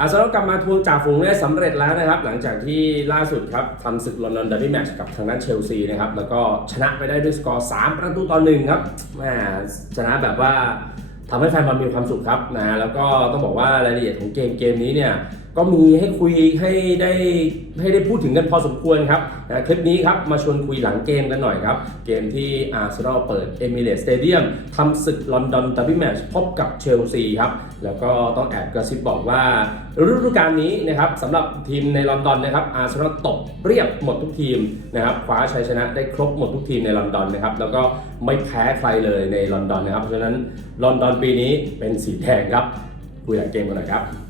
อาร์เซนอลกลับมาทวงจ่าฝูงได้สำเร็จแล้วนะครับ หลังจากที่ล่าสุดครับทำศึกลอนดอนเดอร์บี้แมตช์กับทางด้านเชลซีนะครับ แล้วก็ชนะไปได้ด้วยสกอร์ 3 ประตูต่อหนึ่งครับแหมชนะแบบว่าทำให้แฟนบอลมีความสุขครับนะแล้วก็ต้องบอกว่ารายละเอียดของเกมเกมนี้เนี่ย ก็มีให้คุยให้ได้ให้ได้พูดถึงกันพอสมควรครับนะคลิปนี้ครับมาชวนคุยหลังเกมกันหน่อยครับ เกมที่อาร์เซนอลเปิดเอมิเรตสเตเดียมทำศึกลอนดอนดับบิแมชพบกับเชลซีครับ แล้วก็ต้องแอบกระซิบบอกว่าฤดูกาลนี้นะครับสำหรับทีมในลอนดอนนะครับอาร์เซนอลตกเรียบหมดทุกทีมนะครับคว้าชัยชนะได้ครบหมดทุกทีมในลอนดอนนะครับแล้วก็ไม่แพ้ใครเลยในลอนดอนนะครับเพราะฉะนั้นลอนดอนปีนี้เป็นสีแดงครับคุยหลังเกมกันหน่อยครับ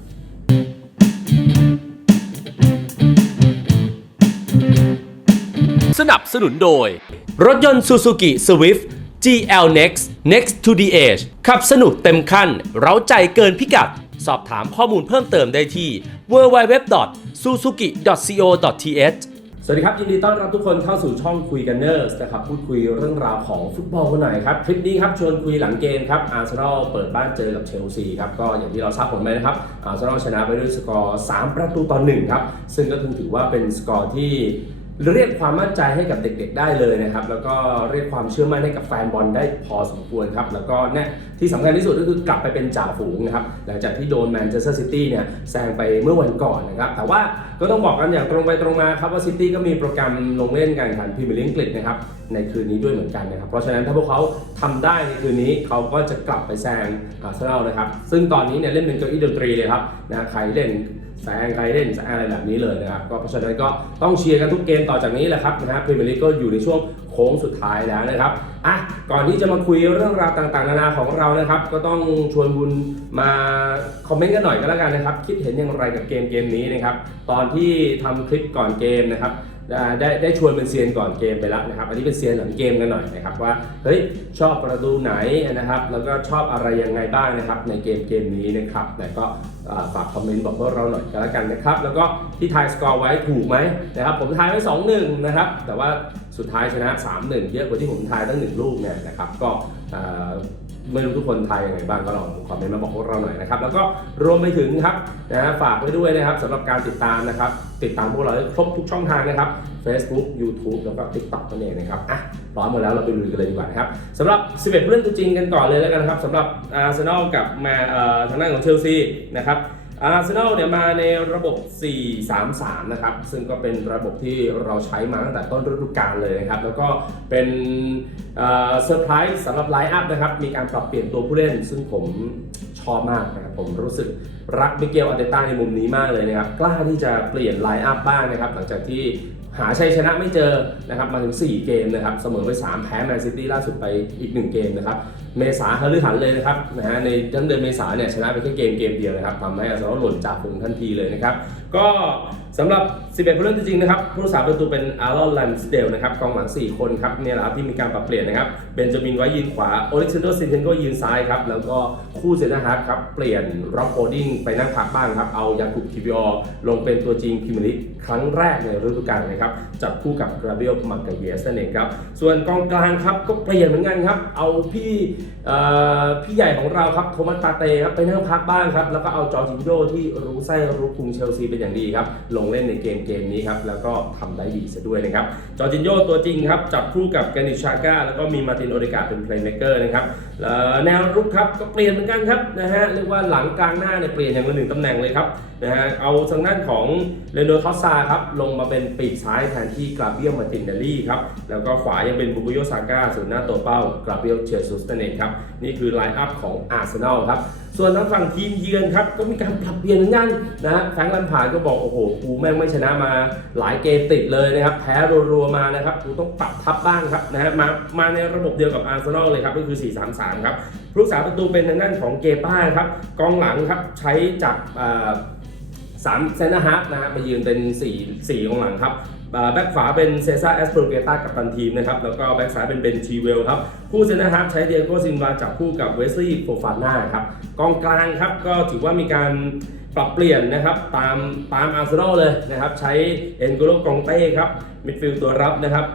สนับสนุนโดย รถยนต์ Suzuki Swift GL Next Next to the Edge ขับสนุกเต็มขั้น เร้าใจเกินพิกัด สอบถามข้อมูลเพิ่มเติมได้ที่ www.suzuki.co.th สวัสดีครับ ยินดีต้อนรับทุกคนเข้าสู่ช่องคุยกันเนอร์สนะครับพูดคุยเรื่องราวของฟุตบอลกันหน่อยครับ คลิปนี้ครับชวนคุยหลังเกมครับอาร์เซนอลเปิดบ้านเจอกับเชลซีครับก็อย่างที่เราทราบผลไปนะครับอาร์เซนอลชนะไปด้วยสกอร์ 3 ประตูต่อ1ครับซึ่งก็ถือว่าเป็นสกอร์ที่ เรียกความมั่นใจให้กับเด็กๆได้เลยนะครับ แล้วก็เรียกความเชื่อมั่นให้กับแฟนบอลได้พอสมควรครับ แล้วก็เนี่ยที่สำคัญที่สุดก็คือกลับไปเป็นจ่าฝูงนะครับ หลังจากที่โดนแมนเชสเตอร์ซิตี้เนี่ยแซงไปเมื่อวันก่อนนะครับ แต่ว่าก็ต้องบอกกันอย่างตรงไปตรงมาครับว่าซิตี้ก็มีโปรแกรมลงเล่นการแข่งขันพรีเมียร์ลีกอังกฤษนะครับในคืนนี้ด้วยเหมือนกันนะครับ เพราะฉะนั้นถ้าพวกเขาทำได้ในคืนนี้เขาก็จะกลับไปแซงอาร์เซนอลนะครับ ซึ่งตอนนี้เนี่ยเล่นเป็นเก้าอี้ดนตรีเลยครับนะใครเล่น แซงใครเดนสายอะไรแบบนี้เลยนะครับก็เพราะฉะนั้นก็ต้องเชียร์กันทุกเกมต่อจากนี้แหละครับนะฮะพรีเมียร์ลีกก็อยู่ในช่วงโค้งสุดท้ายแล้วนะครับอะก่อนที่จะมาคุยเรื่องราวต่างๆ นานาของเรานะครับ ก็ต้องชวนคุณมาคอมเมนต์กันหน่อยก็แล้วกันนะครับ คิดเห็นอย่างไรกับเกมเกมนี้นะครับ ตอนที่ทำคลิปก่อนเกมนะครับ ได้ได้ได้ชวนเป็นเซียนก่อนเกมไปแล้วนะครับ อันนี้เป็นเซียนหลังเกมกันหน่อยนะครับว่าเฮ้ยชอบประตูไหนนะครับ แล้วก็ชอบอะไรยังไงบ้างนะครับ ในเกมเกมนี้นะครับแต่ก็ฝากคอมเมนต์บอกพวกเราหน่อยกันแล้วกันนะครับ แล้วก็ที่ทายสกอร์ไว้ถูกไหมนะครับ ผมทายไว้2 1นะครับ แต่ว่าสุดท้ายชนะ 3-1 เยอะกว่าที่ผมทายตั้งหนึ่งลูกเนี่ยนะครับ ก็ ไม่รู้ทุกคนทายยังไงบ้างก็ลองคอมเมนต์มาบอกพวกเราหน่อยนะครับ แล้วก็รวมไปถึงครับนะฮะฝากไว้ด้วยนะครับสำหรับการติดตามนะครับ ติดตามพวกเราครบทุกช่องทางนะครับ Facebook YouTube แล้วก็ TikTok นั่นเองนะครับอะพร้อมหมดแล้วเราไปลุยกันเลยดีกว่านะครับสำหรับ 11ผู้เล่นตัวจริงกันก่อนเลยแล้วกันครับสำหรับอาร์เซนอลกับมาทางด้านของเชลซีนะครับ อาร์เซนอลเนี่ยมาในระบบ 4-3-3 นะครับ ซึ่งก็เป็นระบบที่เราใช้มาตั้งแต่ต้นฤดูกาลเลยนะครับ แล้วก็เป็นเซอร์ไพรส์สำหรับไลน์อัพนะครับ มีการปรับเปลี่ยนตัวผู้เล่น ซึ่งผมชอบมากนะครับ ผมรู้สึกรักมิเกลอาเตต้าในมุมนี้มากเลยนะครับ กล้าที่จะเปลี่ยนไลน์อัพบ้างนะครับ หลังจากที่ หาชัยชนะไม่เจอนะครับมาถึง 4 เกมนะครับเสมอไป 3 แพ้แมนซิตี้ล่าสุดไปอีก 1 เกมนะครับเมษาฮฤหันเลยนะครับนะฮะในทั้งเดือนเมษาเนี่ยชนะไปแค่เกมเกมเดียวนะครับทำให้อาร์เซนอลหล่นจากฝูงทันทีเลยนะครับก็สำหรับ 11ผู้เล่นจริงนะครับผู้รักษาประตูเป็นอารอนแลนสเดลนะครับกองหลัง 4 คนครับเนี่ยแหละครับที่มีการปรับเปลี่ยนนะครับเบนจามินไว้ยืนขวาโอเล็กซานโดซินเทนโกยืนซ้ายครับแล้วก็คู่เซนต์ฮาร์ดครับเปลี่ยนร็อกโฮดิ้งไปนั่งพักบ้างครับเอายาคุบคิบิออลงเป็นตัวจริงพรีเมียร์ลีกครั้งแรกในฤดูกาลนะครับจับคู่กับกราเบียลมาร์กาเยสนั่นเองครับส่วนกองกลางครับก็เปลี่ยนเหมือนกันครับเอาพี่พี่ใหญ่ของเราครับโทมัสปาเต้ครับไปนั่งพักบ้างครับแล้วก็เอาจอร์จินโยที่รู้ไส้รู้พุงเชลซีเป็นอย่างดีครับลงเล่นในเกมเกมนี้ครับแล้วก็ทำได้ดีซะด้วยนะครับจอร์จินโยตัวจริงครับจับคู่กับแกนิชาก้าแล้วก็มีมาตินโอเดกาเป็นเพลย์เม k เกอร์นะครับแนวรุกครับก็เปลี่ยนเหมือนกันครับนะฮะเรียกว่าหลังกลางหน้าเนี่ยเปลี่ยนอย่างละหนึ่งตำแหน่งเลยครับนะฮะเอาทางด้านของเรโนทอสซาครับลงมาเป็นปีกซ้ายแทนที่กราเบียลมาตินเดลลี่ครับแล้วก็ขวายังเป็นบุกโยซาก้าส่วนหน้าตัวเป้ากราเบียลเชซุสนั่นเองครับนี่คือไลน์อัพของอาร์เซนอลครับส่วนทางฝั่งทีมเยือนครับก็มีการปรับเปลี่ยนเหมือนกันนะฮะแฟงลัมพาร์ดก็บอกโอ้โหกูแม่งไม่ชนะมาหลายเกมติดเลยนะครับแพ้รัวๆมานะครับกูต้องปรับทับบ้างครับนะฮะมามาในระบบเดียวกับอาร์เซนอลเลยครับก็คือ 4-3-3 ครับผู้รักษาประตูเป็นทางด้านของเกป้าครับกองหลังครับใช้จาก สามเซนต์ฮาร์ดนะฮะไปยืนเป็นสี่สี่กองหลังครับ แบ็กขวาเป็นเซซ่าแอสโปรเกตากับตันทีมนะครับ แล้วก็แบ็กซ้ายเป็นเบนชีเวลครับ คู่เซนนะครับใช้เดียโกซินวาจับคู่กับเวสลีย์โฟฟาน่าครับ กองกลางครับก็ถือว่ามีการปรับเปลี่ยนนะครับตามตามอาร์เซนอลเลยนะครับ ใช้เอ็นโกโลกองเต้ครับมิดฟิลด์ตัวรับนะครับ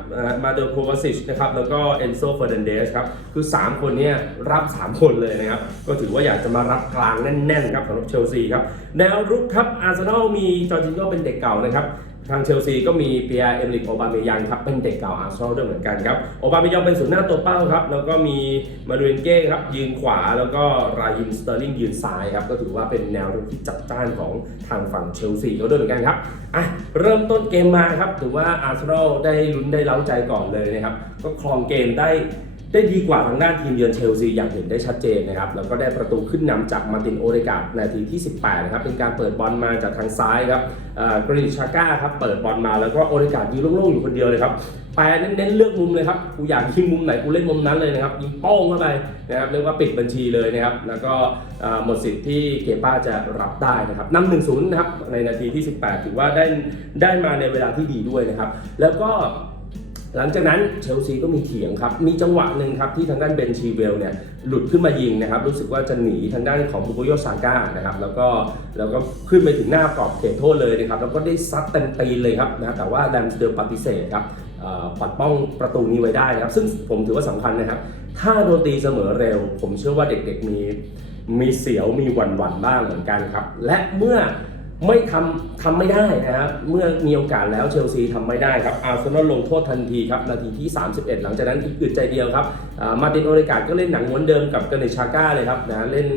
มาโดโควาซิชนะครับแล้วก็เอนโซเฟอร์นันเดสครับ คือ 3 คนนี้รับ 3 คนเลยนะครับ ก็ถือว่าอยากจะมารับกลางแน่นๆครับสำหรับเชลซีครับ แนวรุกครับอาร์เซนอลมีจอร์จินโยเป็นเด็กเก่านะครับ ทางเชลซีก็มีเปียร์เอมริกโอบาเมยังครับเป็นเด็กเก่าอาร์เซนอลด้วยเหมือนกันครับโอบาเมยังเป็นศูนย์หน้าตัวเป้าครับแล้วก็มีมาดูเอนเก้ครับยืนขวาแล้วก็ราฮิมสเตอร์ลิงยืนซ้ายครับก็ถือว่าเป็นแนวรุกที่จัดจ้านของทางฝั่งเชลซีเขาด้วยเหมือนกันครับอะเริ่มต้นเกมมาครับถือว่าอาร์เซนอลได้ลุ้นได้เล้าใจก่อนเลยนะครับก็ครองเกมได้ ได้ดีกว่าทางด้านทีมเยือนเชลซีอย่างเห็นได้ชัดเจนนะครับ แล้วก็ได้ประตูขึ้นนำจากมาร์ตินโอเดกาดนาทีที่ 18 นะครับ เป็นการเปิดบอลมาจากทางซ้ายครับกรีนชาก้าครับ เปิดบอลมาแล้วก็โอเดกาดยืนโล่งๆอยู่คนเดียวเลยครับแปรเน้นๆเลือกมุมเลยครับ กูอยากยิงมุมไหนกูเล่นมุมนั้นเลยนะครับยิงป้องเข้าไปนะครับเรียกว่าปิดบัญชีเลยนะครับ แล้วก็หมดสิทธิ์ที่เกป้าจะรับได้นะครับนำหนึ่งศูนย์นะครับในนาทีที่ 18 ถือว่าได้ได้มาในเวลาที่ดีด้วยนะครับ แล้วก็ หลังจากนั้นเชลซีก็มีเถียงครับ มีจังหวะหนึ่งครับที่ทางด้านเบนชีเวลเนี่ยหลุดขึ้นมายิงนะครับ รู้สึกว่าจะหนีทางด้านของบุโกโยซาก้านะครับ แล้วก็แล้วก็ขึ้นไปถึงหน้ากรอบเขตโทษเลยนะครับ แล้วก็ได้ซัดเต็มตีเลยครับนะแต่ว่าแดมสเดลปฏิเสธครับปัดป้องประตูนี้ไว้ได้นะครับ ซึ่งผมถือว่าสำคัญนะครับ ถ้าโดนตีเสมอเร็ว ผมเชื่อว่าเด็กๆมีมีเสียวมีหวั่นๆบ้างเหมือนกันครับ และเมื่อ ไม่ทำทำไม่ได้นะครับเมื่อมีโอกาสแล้วเชลซีทำไม่ได้ครับอาร์เซนอลลงโทษทันทีครับนาทีที่ 31 หลังจากนั้นอีกอึดใจเดียวครับมาตินโอเดกาก็เล่นหนังม้วนเดิมกับกเนชาก้าเลยครับนะเล่น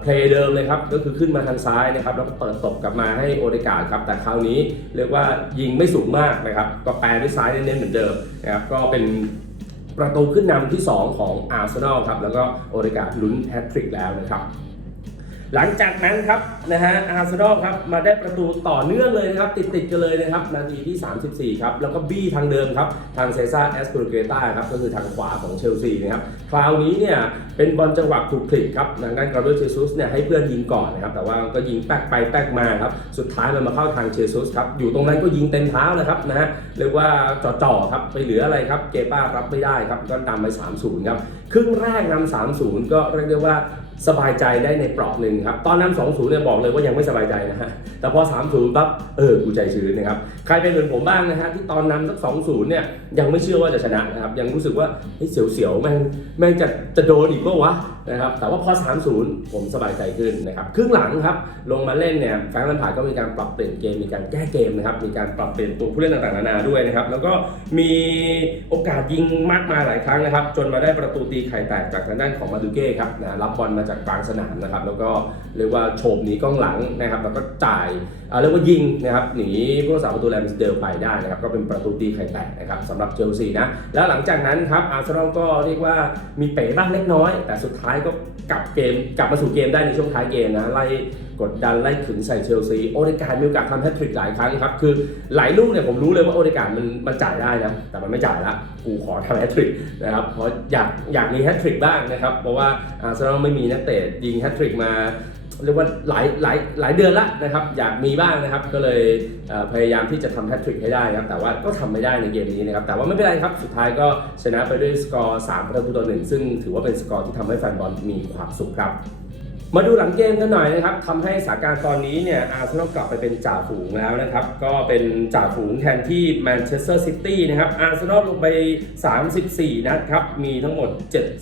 เพลย์เดิมเลยครับก็คือขึ้นมาทางซ้ายนะครับแล้วก็เปิดตบกลับมาให้โอเดกาครับแต่คราวนี้เรียกว่ายิงไม่สูงมากนะครับก็แปรด้วยซ้ายเน้นๆเหมือนเดิมนะครับก็เป็นประตูขึ้นนำที่ 2 ของอาร์เซนอลครับแล้วก็โอเดกาลุ้นแฮตทริกแล้วนะครับ หลังจากนั้นครับนะฮะอาร์เซนอลครับมาได้ประตูต่อเนื่องเลยนะครับติดติดกันเลยนะครับนาทีที่ 34 ครับ แล้วก็บี้ทางเดิมครับ ทางเซซ่าแอสปูเกต้าครับก็คือทางขวาของเชลซีนะครับ คราวนี้เนี่ยเป็นบอลจังหวะคลุกคลิกครับทางด้านกราเบเชซุสเนี่ยให้เพื่อนยิงก่อนนะครับแต่ว่าก็ยิงแป๊กไปแป๊กมาครับสุดท้ายมันมาเข้าทางเชซุสครับอยู่ตรงนั้นก็ยิงเต็มเท้านะครับนะฮะเรียกว่าจ่อๆครับไปเหลืออะไรครับเกป้ารับไม่ได้ครับก็นำไป 3-0 ครับครึ่งแรกนำ3-0 ก็เรียกได้ว่าสบายใจได้ในเปราะหนึ่งครับ ตอนนั้น2-0เนี่ยบอกเลยว่ายังไม่สบายใจนะฮะ แต่พอ 3-0ปั๊บ เออ กูใจชื้นนะครับ ใครเป็นเหมือนผมบ้างนะฮะ ที่ตอนนั้นสัก2-0เนี่ยยังไม่เชื่อว่าจะชนะนะครับ ยังรู้สึกว่าเฮ้ยเสียวๆแม่งแม่งจะจะโดนอีกเปล่าวะ นะครับแต่ว่าพอ 3-0 ผมสบายใจขึ้นนะครับครึ่งหลังครับลงมาเล่นเนี่ยแฟรงค์ลัมพาร์ดก็มีการปรับเปลี่ยนเกมมีการแก้เกมนะครับมีการปรับเปลี่ยนตัวผู้เล่นต่างๆนานาด้วยนะครับแล้วก็มีโอกาสยิงมากมายหลายครั้งนะครับจนมาได้ประตูตีไข่แตกจากทางด้านของมาดูเก้ครับนะรับบอลมาจากกลางสนามนะครับแล้วก็เรียกว่าโฉบหนีกล้องหลังนะครับแล้วก็จ่ายเรียกว่ายิงนะครับหนีผู้รักษาประตูแรมสเดลไปได้นะครับก็เป็นประตูตีไข่แตกนะครับสำหรับเชลซีนะแล้วหลังจากนั้นครับอาร์เซนอลก็เรียกว่ามีเป๋บ้างเล็กน้อย แต่สุดท้ายก็กลับเกมกลับมาสู่เกมได้ในช่วงท้ายเกมนะไล่กดดันไล่ขึงใส่เชลซีโอเดการดมีโอกาสทำแฮตทริกหลายครั้งครับคือหลายลูกเนี่ยผมรู้เลยว่าโอเดการดมันมันจ่ายได้นะแต่มันไม่จ่ายละกูขอทำแฮตทริกนะครับเพราะอยากอยากมีแฮตทริกบ้างนะครับเพราะว่าอาร์เซนอลไม่มีนักเตะยิงแฮตทริกมา เรียกว่าหลายหลายหลายเดือนละนะครับอยากมีบ้างนะครับ ก็เลยเพยายามที่จะทำแฮตทริกให้ได้นะครับ แต่ว่าก็ทำไม่ได้ในเกมนี้นะครับ แต่ว่าไม่เป็นไรครับ สุดท้ายก็ชนะไปด้วยสกอร์3ประตูต่อหนึ่งซึ่งถือว่าเป็นสกอร์ที่ทำให้แฟนบอลมีความสุขครับ มาดูหลังเกมกันหน่อยนะครับทำให้สถานการณ์ตอนนี้เนี่ยอาร์เซนอลกลับไปเป็นจ่าฝูงแล้วนะครับ ก็เป็นจ่าฝูงแทนที่แมนเชสเตอร์ซิตี้นะครับ อาร์เซนอลลงไป 34 นัดครับ มีทั้งหมด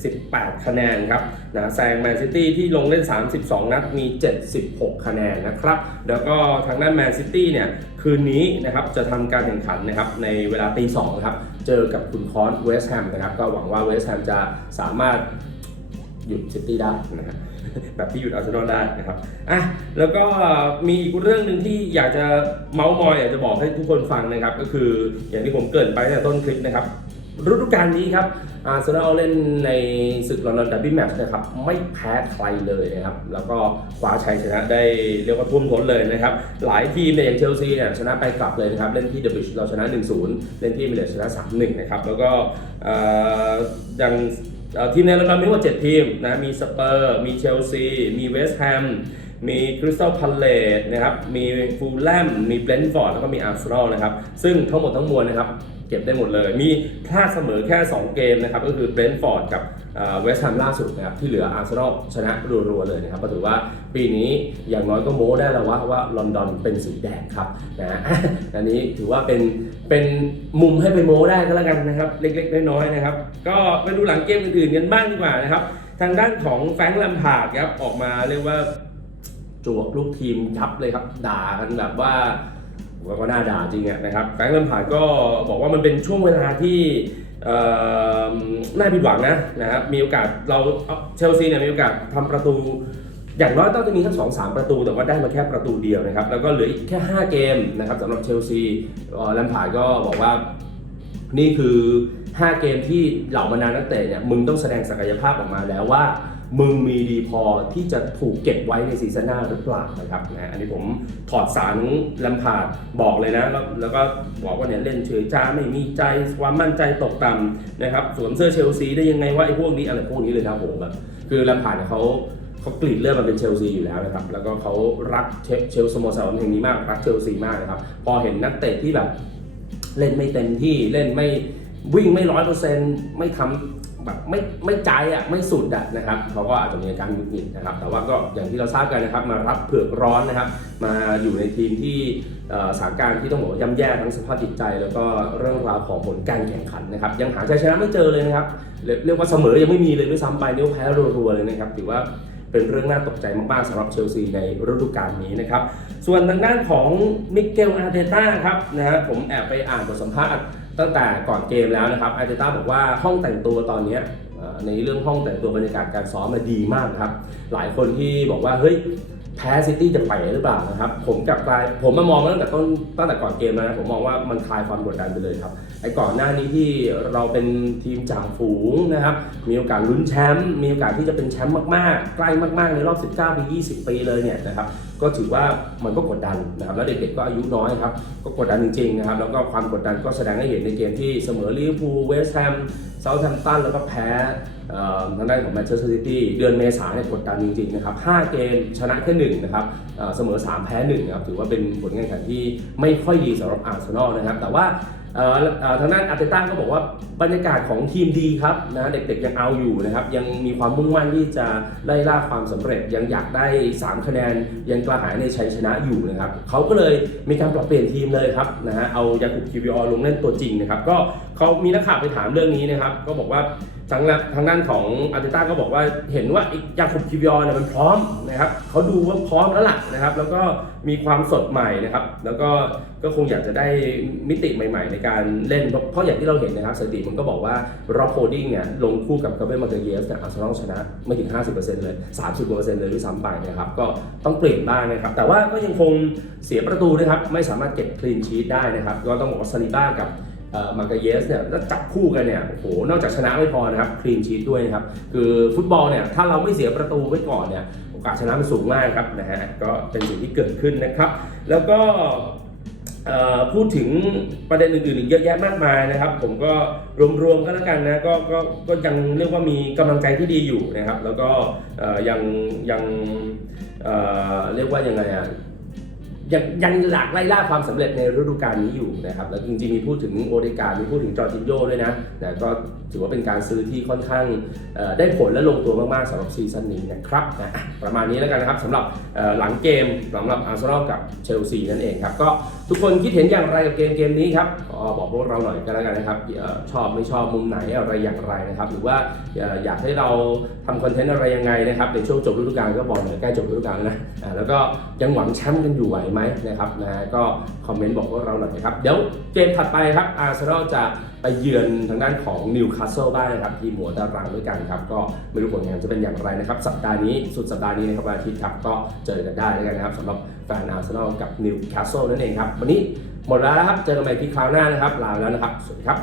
78 คะแนนครับนะแซงแมนซิตี้ที่ลงเล่น 32 นัด มี 76 คะแนนนะครับ แล้วก็ทางด้านแมนซิตี้เนี่ยคืนนี้นะครับจะทำการแข่งขันนะครับในเวลาตีสองครับ เจอกับคุณคอนเวสต์แฮมนะครับ ก็หวังว่าเวสต์แฮมจะสามารถหยุดซิตี้ได้นะครับ แบบที่หยุดอาร์เซนอลได้นะครับอะแล้วก็มีอีกเรื่องหนึ่งที่อยากจะเมาส์มอยอยากจะบอกให้ทุกคนฟังนะครับ ก็คืออย่างที่ผมเกริ่นไปตั้งแต่ต้นคลิปนะครับฤดูกาลนี้ครับอาร์เซนอลเล่นในศึกลอนดอนดับบี้แมตช์นะครับไม่แพ้ใครเลยนะครับ แล้วก็คว้าชัยชนะได้เรียกว่าท่วมท้นเลยนะครับ หลายทีมเนี่ยอย่างเชลซีเนี่ยชนะไปกลับเลยนะครับ เล่นที่เดอะบิชเราชนะ 1-0 เล่นที่มิเลชนะ 3-1 นะครับ แล้วก็อย่าง ทีมในรายการมีทั้งหมด7ทีมนะมีสเปอร์ มีเชลซี มีเวสต์แฮม มีคริสตัลพาเลตนะครับ มีฟูลแลม มีเบรนท์ฟอร์ด แล้วก็มีอาร์เซนอลนะครับ ซึ่งทั้งหมดทั้งมวลนะครับ เก็บได้หมดเลย มีพลาดเสมอแค่ 2 เกมนะครับก็คือเบรนท์ฟอร์ดกับเวสต์แฮมล่าสุดนะครับที่เหลืออาร์เซนอลชนะรัวๆเลยนะครับก็ถือว่าปีนี้อย่างน้อยก็โม้ได้แล้วว่าว่าลอนดอนเป็นสีแดงครับนะอันนี้ถือว่าเป็นเป็นมุมให้ไปโม้ได้ก็แล้วกันนะครับเล็กๆน้อยๆนะครับก็ไปดูหลังเกมอื่นๆกันบ้างดีกว่านะครับทางด้านของแฟรงค์แลมพาร์ดครับออกมาเรียกว่าจวกลูกทีมยับเลยครับด่ากันแบบว่า ว่าก็น่าด่าจริงอะนะครับแฟรงค์แลมพาร์ดก็บอกว่ามันเป็นช่วงเวลาที่น่าผิดหวังนะนะครับมีโอกาสเราเชลซีเนี่ยมีโอกาสทำประตู อย่างน้อยต้องจะมีทั้งสองสามประตู แต่ว่าได้มาแค่ประตูเดียวนะครับ แล้วก็เหลืออีกแค่ 5 เกมนะครับสำหรับเชลซีเอ่อแลมพาร์ดก็บอกว่านี่คือ 5 เกมที่เหล่าบรรดานักเตะเนี่ยมึงต้องแสดงศักยภาพออกมาแล้วว่า มึงมีดีพอที่จะถูกเก็บไว้ในซีซั่นหน้าหรือเปล่านะครับนะอันนี้ผมถอดสารลมพาดบอกเลยนะแล้วแล้วก็บอกว่าเนี่ยเล่นเฉยจ้าไม่มีใจความมั่นใจตกต่ำนะครับสวมเสื้อเชลซีได้ยังไงว่าไอ้พวกนี้อะไรพวกนี้เลยนะโหแบบคือลมพาดเนี่ยเขาเขากรีดเลือดมันเป็นเชลซีอยู่แล้วนะครับ แล้วก็เขารักเชเชลสโมสรแห่งนี้มาก รักเชลซีมากนะครับ พอเห็นนักเตะที่แบบเล่นไม่เต็มที่ เล่นไม่วิ่งไม่ร้อยเปอร์เซ็นต์ไม่ทำ แบบไม่ไม่ใจอะไม่สุดอะนะครับเขาก็อาจจะมีอาการหงุดหงิดนะครับ แต่ว่าก็อย่างที่เราทราบกันนะครับ มารับเผือกร้อนนะครับ มาอยู่ในทีมที่สถานการณ์ที่ต้องบอกว่าย่ำแย่ทั้งสภาพจิตใจ แล้วก็เรื่องราวของผลการแข่งขันนะครับ ยังหาชัยชนะไม่เจอเลยนะครับ เรียกว่าเสมอยังไม่มีเลยด้วยซ้ำไปเรียกว่าแพ้รัวๆเลยนะครับถือว่าเป็นเรื่องน่าตกใจมากๆสำหรับเชลซีในฤดูกาลนี้นะครับ ส่วนทางด้านของมิเกลอาร์เตต้าครับนะฮะผมแอบไปอ่านบทสัมภาษณ์ ตั้งแต่ก่อนเกมแล้วนะครับอาร์เตต้าบอกว่าห้องแต่งตัวตอนนี้ในเรื่องห้องแต่งตัวบรรยากาศการซ้อมมาดีมากครับ หลายคนที่บอกว่าเฮ้ยแพ้ซิตี้จะไปหรือเปล่านะครับ ผมกลับกลายผมมามองตั้งแต่ต้นตั้งแต่ก่อนเกมแล้วนะผมมองว่ามันคลายความกดดันไปเลยครับไอ้ก่อนหน้านี้ที่เราเป็นทีมจ่าฝูงนะครับ มีโอกาสลุ้นแชมป์มีโอกาสที่จะเป็นแชมป์มากๆ ใกล้มากๆในรอบ 19 ปี 20 ปีเลยเนี่ยนะครับ ก็ถือว่ามันก็กดดันนะครับแล้วเด็กๆก็อายุน้อยครับก็กดดันจริงๆนะครับแล้วก็ความกดดันก็แสดงให้เห็นในเกมที่เสมอลิเวอร์พูลเวสต์แฮมเซาท์แฮมป์ตันแล้วก็แพ้ทางด้านของแมนเชสเตอร์ซิตี้เดือนเมษายนเนี่ยกดดันจริงๆนะครับ 5 เกมชนะแค่หนึ่งนะครับเอ่อเสมอ 3 แพ้1นะครับถือว่าเป็นผลการแข่งขันที่ไม่ค่อยดีสำหรับอาร์เซนอลนะครับแต่ว่า ทางด้านอาร์เตต้าก็บอกว่าบรรยากาศของทีมดีครับนะเด็กๆยังเอาอยู่นะครับยังมีความมุ่งมั่นที่จะไล่ล่าความสำเร็จยังอยากได้ 3 คะแนนยังกระหายในชัยชนะอยู่นะครับเขาก็เลยมีการปรับเปลี่ยนทีมเลยครับนะฮะเอายากุบคิวิออลงเล่นตัวจริงนะครับก็เขามีนักข่าวไปถามเรื่องนี้นะครับก็บอกว่าทางด้านทางด้านของอาร์เตต้าก็บอกว่าเห็นว่าอยากุบคิวิออลเนี่ยมันพร้อมนะครับเขาดูว่าพร้อมแล้วล่ะนะครับ แล้วก็มีความสดใหม่นะครับ แล้วก็ก็คงอยากจะได้มิติใหม่ ๆ ในการเล่น เพราะอย่างที่เราเห็นนะครับสถิติมันก็บอกว่าร็อบโฮดิ้งเนี่ยลงคู่กับกาเบรมาเกเยสเนี่ยอาร์เซนอลชนะไม่ถึง 50%เลย 30%เลยด้วยซ้ำไปนะครับก็ต้องเปลี่ยนบ้างนะครับ แต่ว่าก็ยังคงเสียประตูนะครับไม่สามารถเก็บคลีนชีตได้นะครับ ก็ต้องบอกว่าซาลิบ้ากับ มาเกเยสเนี่ยแล้วจับคู่กันเนี่ยโอ้โหนอกจากชนะไม่พอนะครับคลีนชีตด้วยนะครับ คือฟุตบอลเนี่ยถ้าเราไม่เสียประตูไว้ก่อนเนี่ยโอกาสชนะมันสูงมากครับนะฮะก็เป็นสิ่งที่เกิดขึ้นนะครับ แล้วก็เอ่อพูดถึงประเด็นอื่นๆอีกเยอะแยะมากมายนะครับ ผมก็รวมๆก็แล้วกันนะก็ก็ก็ยังเรียกว่ามีกำลังใจที่ดีอยู่นะครับ แล้วก็เอ่อยังยังเอ่อเรียกว่ายังไงอะ ยังยังหลากไล่ล่าความสำเร็จในฤดูกาลนี้อยู่นะครับ แล้วจริงๆมีพูดถึงโอเดกามีพูดถึงจอร์จินโยด้วยนะแต่ก็ ถือว่าเป็นการซื้อที่ค่อนข้างได้ผลและลงตัวมาก ๆสำหรับซีซั่นนี้นะครับนะประมาณนี้แล้วกันนะครับสำหรับหลังเกมสำหรับอาร์เซนอลกับเชลซีนั่นเองครับก็ทุกคนคิดเห็นอย่างไรกับเกมเกมนี้ครับก็บอกพวกเราหน่อยกันแล้วกันนะครับออชอบไม่ชอบมุมไหนอะไรอย่างไรนะครับหรือว่าอออยากให้เราทำคอนเทนต์อะไรยังไงนะครับในช่วงจบฤดูกาลก็บอกหน่อยใกล้จบฤดูกาลแล้วนะแล้วก็ยังหวังแชมป์กันอยู่ไหวไหมนะครับนะก็คอมเมนต์บอกพวกเราหน่อยนะครับเดี๋ยวเกมถัดไปครับอาร์เซนอลจะ ไปเยือนทางด้านของนิวคาสเซิลบ้างนะครับทีมหัวตารางด้วยกันครับก็ไม่รู้ผลงานจะเป็นอย่างไรนะครับ สัปดาห์นี้สุดสัปดาห์นี้นะครับวันอาทิตย์ครับก็เจอกันได้แล้วกันนะครับสำหรับแฟนอาร์เซนอลกับนิวคาสเซิลนั่นเองครับวันนี้หมดแล้วครับเจอกันใหม่ที่คราวหน้านะครับลาแล้วนะครับสวัสดีครับ